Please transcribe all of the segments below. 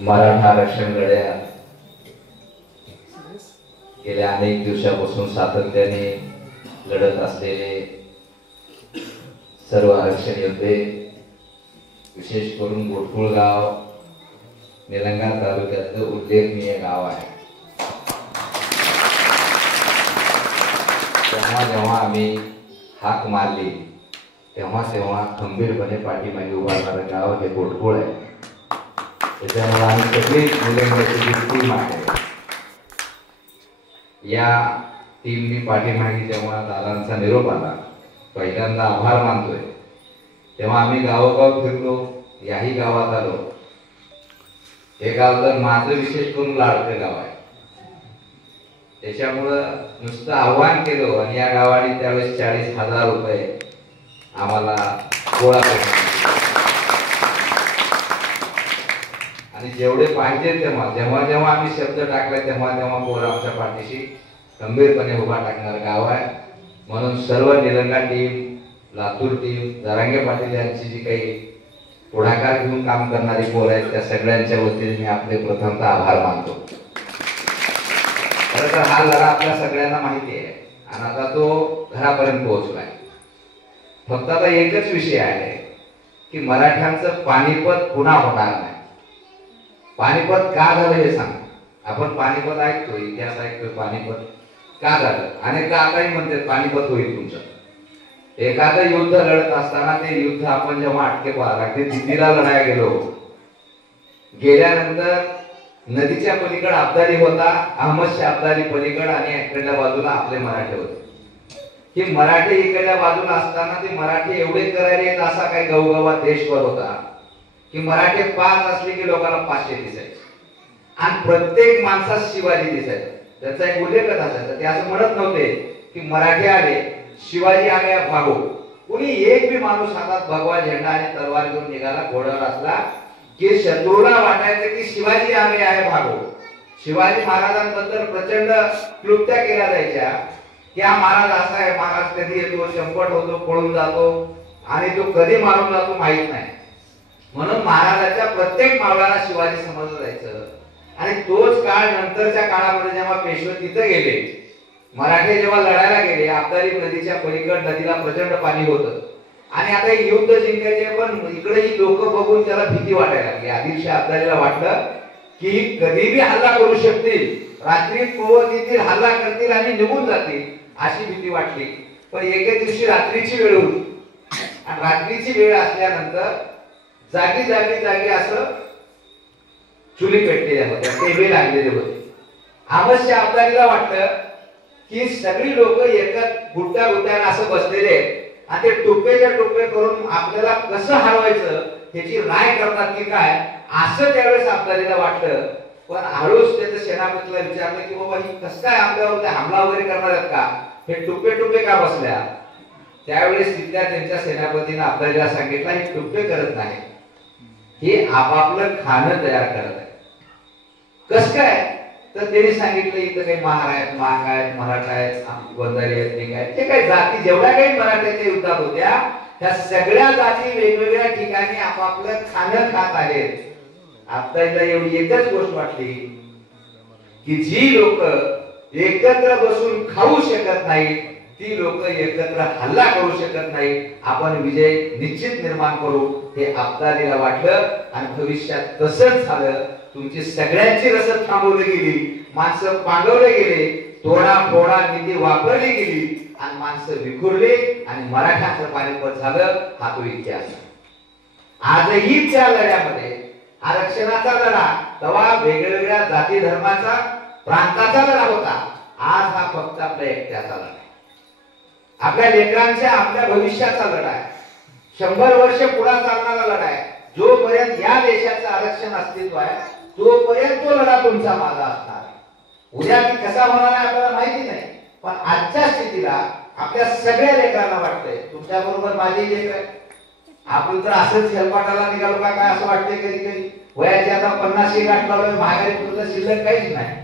मराठा आरक्षण लढ्यात गेल्या अनेक दिवसापासून सातत्याने लढत असलेले सर्व आरक्षण योद्धे, विशेष करून गोटकुळ गाव निलंगा तालुक्यातलं उल्लेखनीय गाव आहे. जेव्हा जेव्हा आम्ही हाक मारली तेव्हा तेव्हा खंबीरपणे पाठीमागे उभारणारं गाव हे गोटकुळ आहे. त्याच्यामुळे आम्ही सगळी निलंग्याची टीम आहे. या टीमनी पाठीमागे जेव्हा दादांचा निरोप आला, पहिल्यांदा आभार मानतोय. तेव्हा आम्ही गावोगाव फिरलो, याही गावात आलो. हे गाव तर माझं विशेष करून लाडकं गाव आहे. त्याच्यामुळं नुसतं आव्हान केलं आणि या गावाने त्यावेळेस 40,000 रुपये आम्हाला गोळा केले आणि जेवढे पाहिजे तेव्हा जेव्हा जेव्हा आम्ही शब्द टाकले तेव्हा तेव्हा पोर आमच्या पाठीशी खंबीरपणे उभा टाकणार गाव आहे. म्हणून सर्व निलंगा टीम, लातूर टीम, जरांगे पाटील यांची जी काही पुढाकार घेऊन काम करणारी पोर आहेत त्या सगळ्यांच्या वतीने मी आपले प्रथमतः आभार मानतो. खरं तर हा लढा आपल्या सगळ्यांना माहिती आहे आणि आता तो घरापर्यंत पोहोचलाय. फक्त आता एकच विषय आहे की मराठ्यांचं पानिपत पुन्हा होणार नाही. पानिपत का झालं हे सांग. आपण पानिपत ऐकतो, इतिहास ऐकतोय, पानिपत का झालं. अनेक आताही म्हणतात पानिपत होईल तुमचं. एखादं युद्ध लढत असताना ते युद्ध आपण जेव्हा अटके पाहला, ते दिल्लीला लढायला गेलो, गेल्यानंतर नदीच्या पलीकडे अब्दाली होता, अहमदशाह अब्दाली पलीकड आणि इकडल्या बाजूला आपले मराठे होते. की मराठे इकडल्या बाजूला असताना ते मराठी एवढे करायला येत असा काही गवगवा देशभर होता की मराठे 5 असले की लोकांना 500 दिसायचे आणि प्रत्येक माणसात शिवाजी दिसायचा. त्याचा एक उल्लेखच असायचा. ते असं म्हणत नव्हते की मराठी आले, शिवाजी आले भागो. कुणी एक बी माणूस हातात भगवा झेंडा आणि तलवार घेऊन निघाला, घोड्यावर असला की शत्रूला वाटायचं की शिवाजी आले आहे भागो. शिवाजी महाराजांबद्दल प्रचंड क्लुप्त्या केल्या जायच्या की हा महाराज असा आहे, महाराज कधी येतो, शंपट होतो, पळून जातो आणि तो कधी मारून जातो माहित नाही. म्हणून महाराजाच्या प्रत्येक मावळ्याला शिवाजी समजलं जायचं. आणि तोच काळ नंतरच्या काळामध्ये जेव्हा पेशवे तिथे गेले, मराठे जेव्हा लढायला गेले, अब्दाली नदीच्या पलीकड नदीला प्रचंड पाणी होतं आणि आता युद्ध जिंकायचे, पण इकडे ही लोक बघून त्याला भीती वाटायला लागली. आदिलशाह अब्दालीला वाटलं की कधीही हल्ला करू शकतील, रात्री पळत येतील, हल्ला करतील आणि निघून जातील, अशी भीती वाटली. पण एके दिवशी रात्रीची वेळ होती आणि रात्रीची वेळ असल्यानंतर जागी जागी जागी असं चुली पेटलेल्या होत्या, टेबे लागलेले होते. अहमदशाह अब्दालीला वाटलं की सगळी लोक एकच गुट्ट्याने असं बसलेले आहेत आणि ते टोपेच्या टोपे करून आपल्याला कसं हरवायचं ह्याची राय करतात की काय, असं त्यावेळेस अब्दालीला वाटलं. पण हळूच त्याचं सेनापतीला विचारलं की बाबा ही कसं काय आपल्यावर हमला वगैरे करणार आहेत का, हे टोपे टोपे का बसल्या. त्यावेळेस तिथल्या त्यांच्या सेनापतीने अब्दालीला सांगितलं हे टोपे करत नाही, हे आपापलं खाणं तयार करत आहे. कस काय, तर त्यांनी सांगितलं इथं काही महार आहेत, मांग आहेत, मराठा आहेत, गोंधारी आहेत, लिंग आहेत, जे काही जाती जेवढ्या काही मराठ्याच्या युद्धात होत्या त्या सगळ्या जाती वेगवेगळ्या ठिकाणी आपापलं खाणं खात आहेत. आपल्याला एवढी एकच गोष्ट वाटली की जी लोक एकत्र बसून खाऊ शकत नाहीत, ती लोक एकत्र हल्ला करू शकत नाही, आपण विजय निश्चित निर्माण करू, हे अब्दालीला वाटलं आणि भविष्यात तसंच झालं. तुमची सगळ्यांची रसद थांबवली गेली, माणसं पांगवले गेले, तोडा फोडा नीती वापरली गेली आणि माणसं विखुरले आणि मराठ्यांचं पानिपत झालं. हा तो इतिहास. आजही त्या लढ्यामध्ये आरक्षणाचा लढा तेव्हा वेगवेगळ्या जाती धर्माचा प्रांताचा लढा होता. आज हा फक्त आपल्या एकट्याचा लढा आहे, आपल्या लेकरांच्या आपल्या भविष्याचा लढा आहे, 100 वर्ष पुढे चालणारा लढा आहे. जोपर्यंत या देशाचं आरक्षण अस्तित्व आहे तोपर्यंत तो लढा तुमचा माझा असणार. उद्या ती कसा होणार आहे आपल्याला माहिती नाही, पण आजच्या स्थितीला आपल्या सगळ्या लेकरांना वाटतंय तुमच्या बरोबर माझी लेकर आहे, आपण तर असंच हेलपाटाला निघालो का काय असं वाटतंय कधी कधी. वयाची आता 50 गाठ लावलं, माघारी पुढचं शिल्लक काहीच नाही.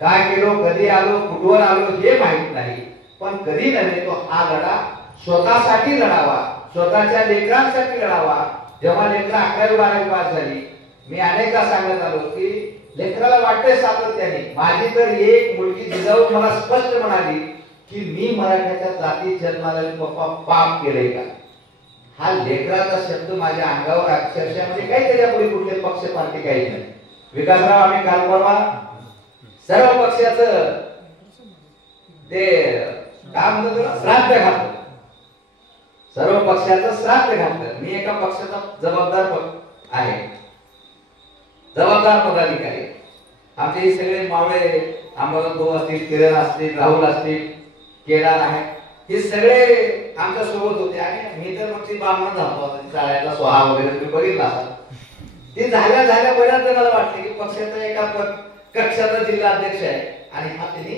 काय केलो, कधी आलो, कुठवर आलो हे माहित नाही. पण कधी नव्हे तो हा लढा स्वतःसाठी लढावा, स्वतःच्या लेकरांसाठी लढावा. जेव्हा लेकरं 11वी 12वी पास झाली मी अनेकदा सांगत आलो की लेकराला वाटतंय सातत्याने, माझी तर एक मुलगी जिजाऊ मला स्पष्ट म्हणाली की मी मराठ्याच्या जातीत जन्माला पप्पा पाप केलंय का? हा लेकराचा शब्द माझ्या अंगावर अक्षरशः म्हणजे काही त्याच्यापुढे कुठले पक्ष पार्टी काही नाही. विकासराव, आम्ही काल परवा सर्व पक्षाचं ते काय म्हणतात श्राद्ध घातलं, सर्व पक्षाचं श्राद्ध घातलं. मी एका पक्षाचा जबाबदार आहे, जबाबदार पदाधिकारी. आमचे हे सगळे मावळे, आम्हाला भाऊ असतील, किरण असतील, राहुल असतील, केदार आहे, हे सगळे आमच्या सोबत होते. आणि मी तर मग ती बामण झालो, शाळेचा सोहा वगैरे तुम्ही बघितला असाल. ते झाल्या बऱ्याच जणांना वाटते की पक्षाचा एका कक्षाचा जिल्हा अध्यक्ष आहे आणि हा त्यांनी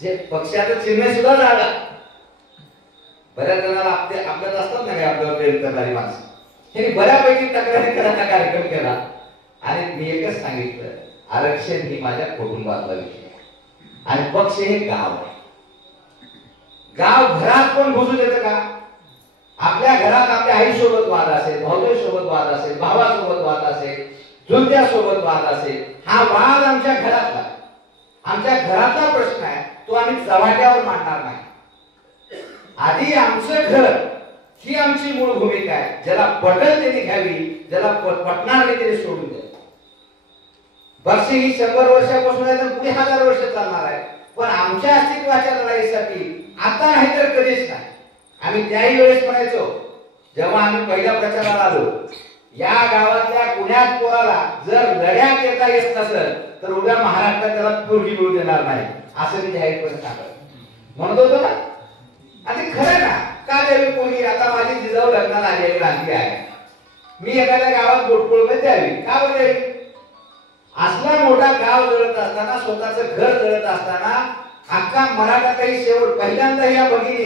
जे पक्षाचं चिन्ह सुद्धा झाला. बऱ्याच जणांना आपल्याला असतात ना काय आपल्याला प्रेम करणारी माणसं, हे बऱ्यापैकी तक्रारी करायचा कार्यक्रम केला. आणि मी एकच सांगितलं, आरक्षण ही माझ्या कुटुंबातला विषय आहे आणि पक्ष हे गाव आहे. गाव घरात पण घुसू देतं का? आपल्या घरात आपल्या आईसोबत वाद असेल, भाऊसोबत वाद असेल, भावासोबत वाद असेल, चुलत्यासोबत वाद असेल, हा वाद आमच्या घरातला, आमच्या घरातला प्रश्न आहे, तो आम्ही चव्हाट्यावर मांडणार नाही. आधी आमचं घर ही आमची मूळ भूमिका आहे. ज्याला पटेल त्यांनी घ्यावी, ज्याला पटणार नाही त्याने सोडून द्या. बक्षी ही 100 वर्षापासून आहे तर पुढे 1000 वर्ष चालणार आहे. पण आमच्या अस्तित्वाच्या लढाईसाठी आता नाही तर कधीच नाही. आम्ही त्याही वेळेस म्हणायचो, जेव्हा आम्ही पहिल्या प्रचाराला आलो, या गावातल्या कुण्यात पोराला जर लढ्यात येता येत नसेल तर उद्या महाराष्ट्रात त्याला पोरगी मिळू देणार नाही, असं मी जाहीरपणे सांगत म्हणत होतो ना. आणि खरं ना, का द्यावी पोरगी? आता माझी जिजाऊ लग्नाला आलेली रांधी आहे, मी एखाद्या गावात बोटकुळ द्यावी, का द्यावी? असला मोठा गाव जळत असताना, स्वतःचं घर जळत असताना, अख्खा मराठा काही शेवट पहिल्यांदा या भगिनी